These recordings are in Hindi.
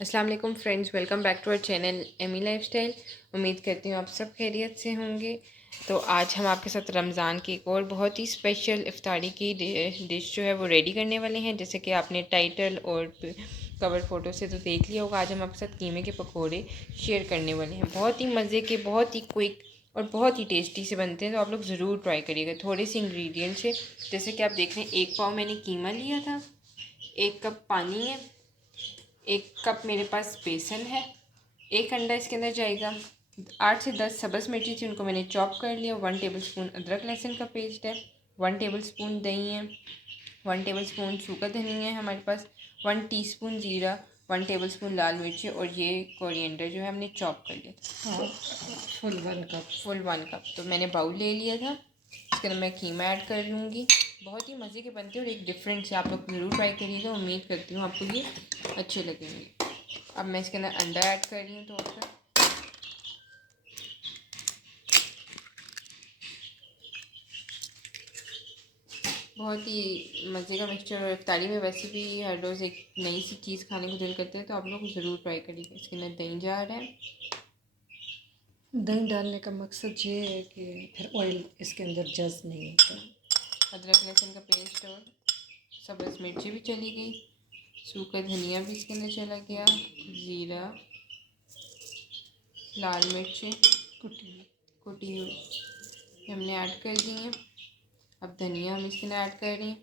अस्सलाम वालेकुम friends, welcome back to our channel Amy lifestyle. उम्मीद करती हूँ आप सब खैरियत से होंगे। तो आज हम आपके साथ रमज़ान की एक और बहुत ही स्पेशल इफ्तारी की डिश जो है वो रेडी करने वाले हैं। जैसे कि आपने टाइटल और कवर फ़ोटो से तो देख लिया होगा। आज हम आपके साथ कीमे के पकोड़े शेयर करने वाले हैं। बहुत ही मज़े के, बहुत ही क्विक और बहुत ही टेस्टी से बनते हैं, तो आप लोग ज़रूर ट्राई करिएगा। थोड़े से इंग्रेडिएंट्स है, जैसे कि आप देख रहे हैं, 1 पाव मैंने कीमा लिया था, 1 कप पानी है, 1 कप मेरे पास बेसन है, 1 अंडा इसके अंदर जाएगा, 8 से 10 सब्ज़ मिर्ची थी, उनको मैंने चॉप कर लिया, 1 टेबलस्पून अदरक लहसुन का पेस्ट है, 1 टेबलस्पून दही है, 1 टेबलस्पून सूखा धनिया है हमारे पास, 1 टीस्पून जीरा, 1 टेबलस्पून लाल मिर्ची और ये कोरिएंडर जो है हमने चॉप कर लिया। हाँ, फुल 1 कप तो मैंने बाउल ले लिया था। इसके अंदर मैं कीमा ऐड कर लूँगी। बहुत ही मज़े के बनते हैं और एक डिफरेंट से, आप लोग ज़रूर ट्राई करिएगा। उम्मीद करती हूँ आपको ये अच्छे लगेंगे। अब मैं इसके अंदर अंडा ऐड कर रही हूँ थोड़ा सा। बहुत ही मज़े का मिक्सचर, और इफ्तारी में वैसे भी हर रोज़ एक नई सी चीज़ खाने को दिल करते हैं, तो आप लोग ज़रूर ट्राई करिएगा। इसके अंदर दही जा रहा है। दही डालने का मकसद ये है कि फिर ऑयल इसके अंदर जज नहीं होता। अदरक लहसुन का पेस्ट और सब्ज़ मिर्ची भी चली गई, सूखा धनिया भी इसके अंदर चला गया, ज़ीरा, लाल मिर्ची कुटी हुई हमने ऐड कर दी हैं। अब धनिया हम इसके अंदर ऐड कर रही हैं।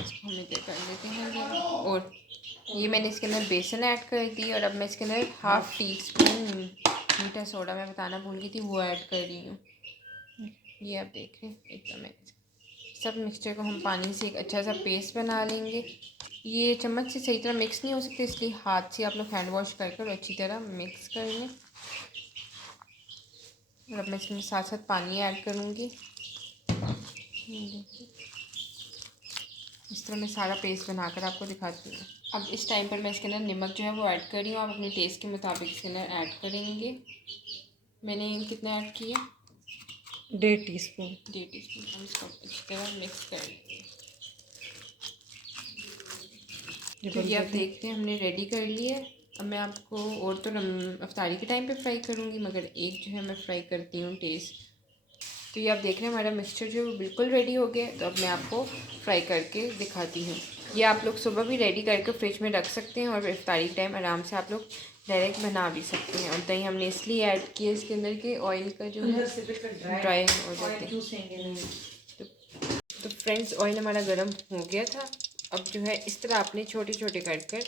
इसको हम इधर कर लेते हैं ज़रा। और ये मैंने इसके अंदर बेसन ऐड कर दी, और अब मैं इसके अंदर ½ टी स्पून मीठा सोडा, मैं बताना भूल गई थी, वो ऐड कर रही हूँ। ये आप देख रहे हैं, एकदम सब मिक्सचर को हम पानी से एक अच्छा सा पेस्ट बना लेंगे। ये चम्मच से सही तरह मिक्स नहीं हो सकते, इसलिए हाथ से आप लोग हैंड वॉश कर अच्छी तरह मिक्स कर लें। और अब मैं इसमें साथ साथ पानी ऐड करूँगी। इस तरह मैं सारा पेस्ट बनाकर आपको दिखाती हूँ। अब इस टाइम पर मैं इसके अंदर नमक जो है वो ऐड कर रही हूँ। आप अपने टेस्ट के मुताबिक इसके अंदर ऐड करेंगे। मैंने कितना ऐड किया? 1.5 टीस्पून। 1.5 टीस्पून। हम इसको अच्छी तरह मिक्स कर लेंगे। तो ये आप देखते हैं हमने रेडी कर लिया है। अब मैं आपको, और तो अफ्तारी के टाइम पे फ्राई करूँगी, मगर एक जो है मैं फ्राई करती हूँ टेस्ट। तो ये आप देख रहे हैं हमारा मिक्सचर जो है वो बिल्कुल रेडी हो गया है। तो अब मैं आपको फ्राई करके दिखाती हूँ। ये आप लोग सुबह भी रेडी करके फ्रिज में रख सकते हैं, और इफ्तारी टाइम आराम से आप लोग डायरेक्ट बना भी सकते हैं। और दही हमने इसलिए ऐड किया इसके अंदर के ऑयल का जो है ड्राई हो जाते हैं। तो फ्रेंड्स, ऑयल हमारा गर्म हो गया था। अब जो है इस तरह आपने छोटे छोटे कर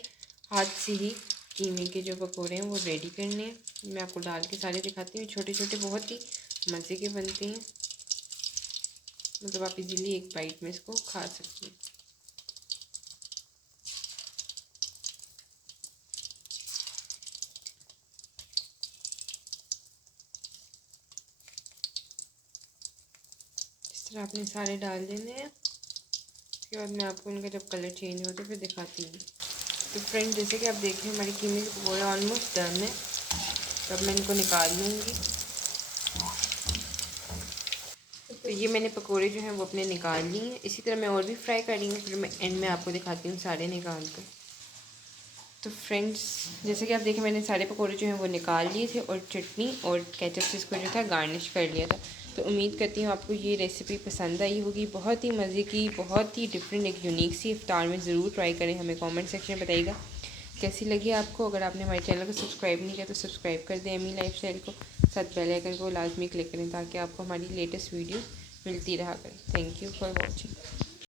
हाथ से ही कीमे के जो पकौड़े हैं वो रेडी करने हैं। मैं आपको डाल के सारे दिखाती हूँ। छोटे छोटे बहुत ही मज़े के बनते हैं, मतलब आप इजीली एक बाइट में इसको खा सकते हैं। इस तरह आपने सारे डाल देने हैं। उसके बाद मैं आपको इनका जब कलर चेंज होता है फिर दिखाती हूँ। तो फ्रेंड, जैसे कि आप देख रहे हैं हमारे कीमे के पकौड़े ऑलमोस्ट डन है। तो अब मैं इनको निकाल लूँगी। तो ये मैंने पकोड़े जो हैं वो अपने निकाल लिए हैं। इसी तरह मैं और भी फ्राई कर रही हूँ, फिर मैं एंड में आपको दिखाती हूँ सारे निकाल कर। तो फ्रेंड्स, जैसे कि आप देखें, मैंने सारे पकोड़े जो हैं वो निकाल लिए थे, और चटनी और केचप से इसको जो था गार्निश कर लिया था। तो उम्मीद करती हूँ आपको ये रेसिपी पसंद आई होगी। बहुत ही मज़े की, बहुत ही डिफरेंट, एक यूनिक सी इफ्तार में ज़रूर ट्राई करें। हमें कमेंट सेक्शन में बताइएगा कैसी लगी आपको। अगर आपने हमारे चैनल को सब्सक्राइब नहीं किया तो सब्सक्राइब कर दें एमी लाइफस्टाइल को, साथ बेल आइकन को लाजमी क्लिक करें, ताकि आपको हमारी लेटेस्ट वीडियो मिलती रहा करें। Thank you for watching.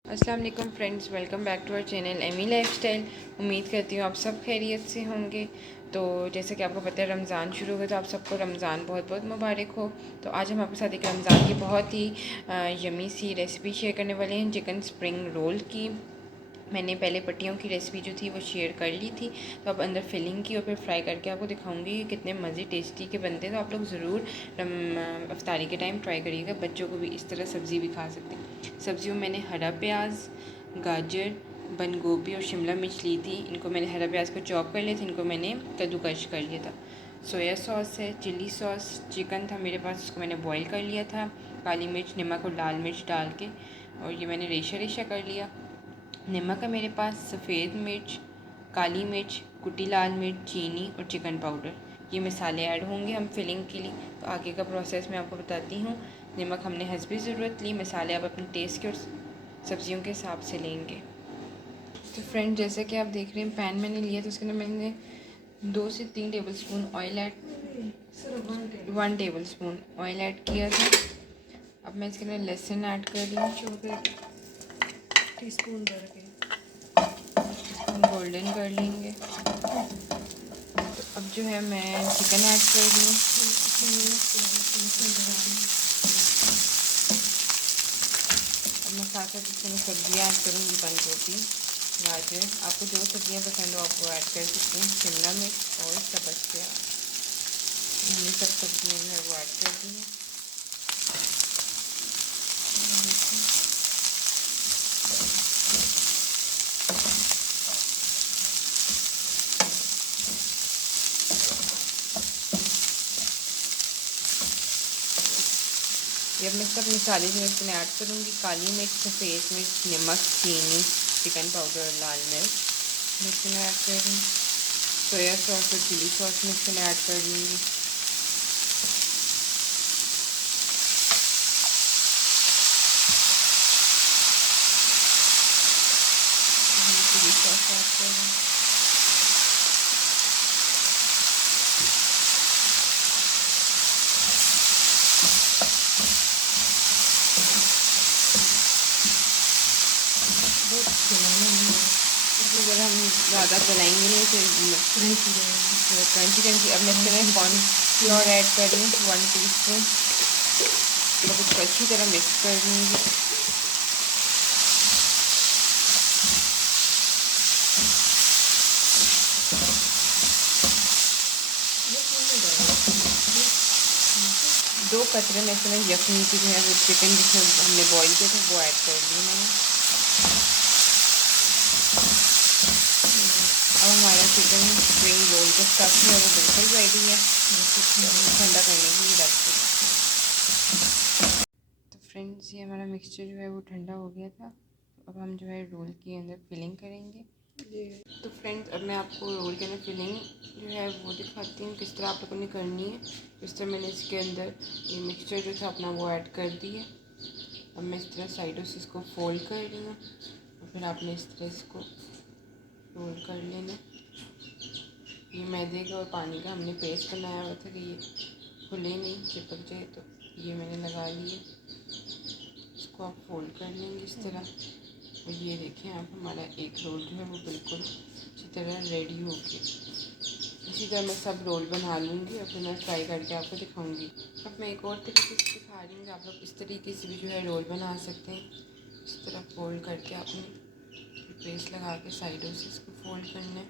अस्सलाम वालेकुम friends, welcome back to our channel Amy lifestyle. उम्मीद करती हूँ आप सब खैरियत से होंगे। तो जैसे कि आपको पता है रमज़ान शुरू हो गया, तो आप सबको रमज़ान बहुत बहुत मुबारक हो। तो आज हम आपके साथ एक रमज़ान की बहुत ही यमी सी रेसिपी शेयर करने वाले हैं, चिकन स्प्रिंग रोल की। मैंने पहले पट्टियों की रेसिपी जो थी वो शेयर कर ली थी। तो अब अंदर फिलिंग की और फिर फ्राई करके आपको दिखाऊंगी कि कितने मज़े टेस्टी के बनते हैं। तो आप लोग ज़रूर अफ्तारी के टाइम ट्राई करिएगा। बच्चों को भी इस तरह सब्ज़ी भी खा सकते हैं। सब्जियों में मैंने हरा प्याज, गाजर, बंद गोभी और शिमला मिर्च ली थी। इनको मैंने, हरा प्याज को चॉप कर लिया था, इनको मैंने कद्दूकश कर लिया था। सोया सॉस है, चिली सॉस, चिकन था मेरे पास, उसको मैंने बॉईल कर लिया था, काली मिर्च, नमक और लाल मिर्च डाल के, और ये मैंने रेशा रेशा कर लिया। नमक है मेरे पास, सफ़ेद मिर्च, काली मिर्च, कुटी लाल मिर्च, चीनी और चिकन पाउडर, ये मसाले ऐड होंगे हम फिलिंग के लिए। तो आगे का प्रोसेस मैं आपको बताती हूँ। नमक हमने हस्बी ज़रूरत ली, मसाले आप अपने टेस्ट के और सब्जियों के हिसाब से लेंगे। तो फ्रेंड जैसे कि आप देख रहे हैं पैन मैंने लिया, तो उसके अंदर मैंने 2 से 3 tablespoon oil add 1 tablespoon oil add किया था। अब मैं इसके अंदर लहसुन ऐड कर रही हूँ, छोटे टीस्पून भर के हम गोल्डन कर लेंगे। तो अब जो है मैं चिकन ऐड कर रही हूँ। अब मैं साथ साथ इसमें सब्जियाँ ऐड करूँगी, बंद गोभी, गाजर, आपको जो सब्जियाँ पसंद हो आप वो ऐड कर सकते हैं, शिमला मिर्च और सब्ज़ प्याज, हमने सब सब्जियाँ जो है वो ऐड कर दी हैं। जब मैं सब मसाले जो है इसमें ऐड करूँगी, काली मिर्च, सफ़ेद मिर्च, नमक, चीनी, चिकन पाउडर और लाल मिर्च मैं इसमें ऐड कर रही हूँ। सोया सॉस और चिली सॉस मैं इसमें ऐड कर दूँगी। चिली सॉस ऐड कर दूँ। अगर हम ज़्यादा गलाएंगे नहीं तो क्रंची क्रंची। अब मैं इसमें कॉर्नफ्लोर ऐड कर रही हूँ 1 टीस्पून। अब इसको अच्छी तरह मिक्स कर दूँगी। दो कतरे में इसमें यखनी की जो है वो चिकन जिसमें हमने बॉईल किया था वो ऐड कर दी मैंने। अब हमारा चिकन स्प्रिंग रोल का स्टफ है वो बिल्कुल रेडी है, ठंडा करने के लिए रख दें। तो फ्रेंड्स ये हमारा मिक्सचर जो है वो ठंडा हो गया था। अब हम जो है रोल के अंदर फिलिंग करेंगे। तो फ्रेंड्स अब मैं आपको रोल के अंदर फिलिंग जो है वो दिखाती हूँ किस तरह आप लोगों ने करनी है। इस तरह मैंने इसके अंदर ये मिक्सचर जो था अपना वो ऐड कर दिया। अब मैं इस तरह साइडों से इसको फोल्ड कर रही हूँ और फिर आपने इस तरह इसको रोल कर लेना। ये मैदे का और पानी का हमने पेस्ट बनाया हुआ था कि ये खुले नहीं, चिपक जाए, तो ये मैंने लगा लिए। इसको आप फोल्ड कर लेंगे इस तरह। और ये देखें आप, हमारा एक रोल जो है वो बिल्कुल अच्छी तरह रेडी हो गया। इसी तरह मैं सब रोल बना लूँगी और फिर मैं फ्राई करके आपको दिखाऊंगी। अब मैं एक और तरीके से दिखा रही हूँ कि आप लोग इस तरीके से भी जो है रोल बना सकते हैं। इस तरह फोल्ड करके आपने पेस्ट लगा के साइडों से इसको फोल्ड करना है।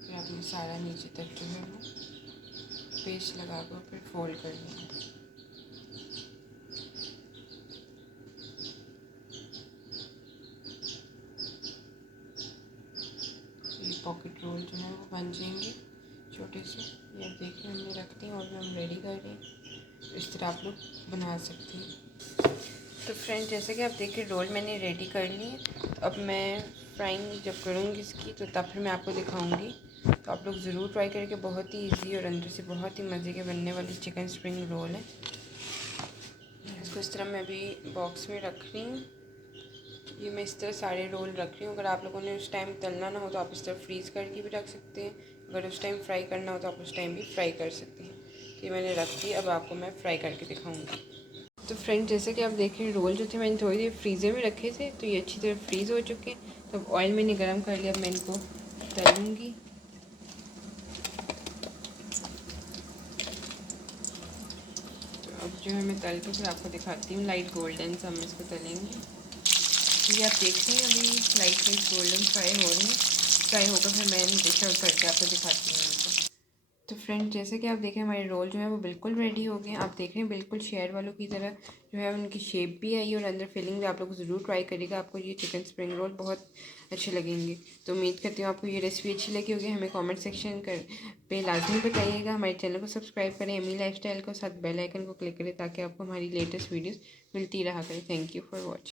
फिर आपने सारा नीचे तक जो है वो पेस्ट लगा कर फिर फोल्ड कर लेना। ये पॉकेट रोल जो है वो बन जाएंगे छोटे से। ये आप देखिए हमने रख दी और हम रेडी कर रहे हैं। इस तरह आप लोग बना सकते हैं। तो फ्रेंड जैसे कि आप देखिए रोल मैंने रेडी कर ली है। तो अब मैं फ्राइंग जब करूँगी इसकी तो तब फिर मैं आपको दिखाऊंगी। तो आप लोग ज़रूर ट्राई करके, बहुत ही इजी और अंदर से बहुत ही मज़े के बनने वाली चिकन स्प्रिंग रोल है। इसको इस तरह मैं अभी बॉक्स में रख रही हूँ। ये मैं इस तरह सारे रोल रख रही हूँ। अगर आप लोगों ने उस टाइम तलना ना हो तो आप इस तरह फ्रीज़ करके भी रख सकते हैं। अगर उस टाइम फ्राई करना हो तो आप उस टाइम भी फ्राई कर सकते हैं। तो ये मैंने रख दी, अब आपको मैं फ्राई करके दिखाऊंगी। तो फ्रेंड जैसे कि आप देख रहे हैं रोल जो थे मैंने थोड़ी देर फ्रीज़र में रखे थे, तो ये अच्छी तरह फ्रीज़ हो चुके हैं। तो अब ऑयल मैंने गर्म कर लिया, अब मैं इनको तलूँगी। तो अब जो है मैं तल के फिर आपको दिखाती हूँ। लाइट गोल्डन सा हम इसको तलेंगे। तो ये आप देख रहे हैं अभी लाइट गोल्डन फ्राई हो रही है। फ्राई होकर फिर मैं डिश आउट करके आपको दिखाती हूँ इनको। तो फ्रेंड जैसे कि आप देखें हमारे रोल जो है वो बिल्कुल रेडी हो गए हैं। आप देख रहे हैं बिल्कुल शेयर वालों की तरह जो है उनकी शेप भी आई और अंदर फिलिंग भी। आप लोग ज़रूर ट्राई करिएगा, आपको ये चिकन स्प्रिंग रोल बहुत अच्छे लगेंगे। तो उम्मीद करती हूँ आपको ये रेसिपी अच्छी लगी होगी। हमें कमेंट सेक्शन पे लाजमी बताइएगा। हमारे चैनल को सब्सक्राइब करें, एमी लाइफस्टाइल को, साथ बेल आइकन को क्लिक करें ताकि आपको हमारी लेटेस्ट वीडियोज़ मिलती रहा करें। Thank you for watching.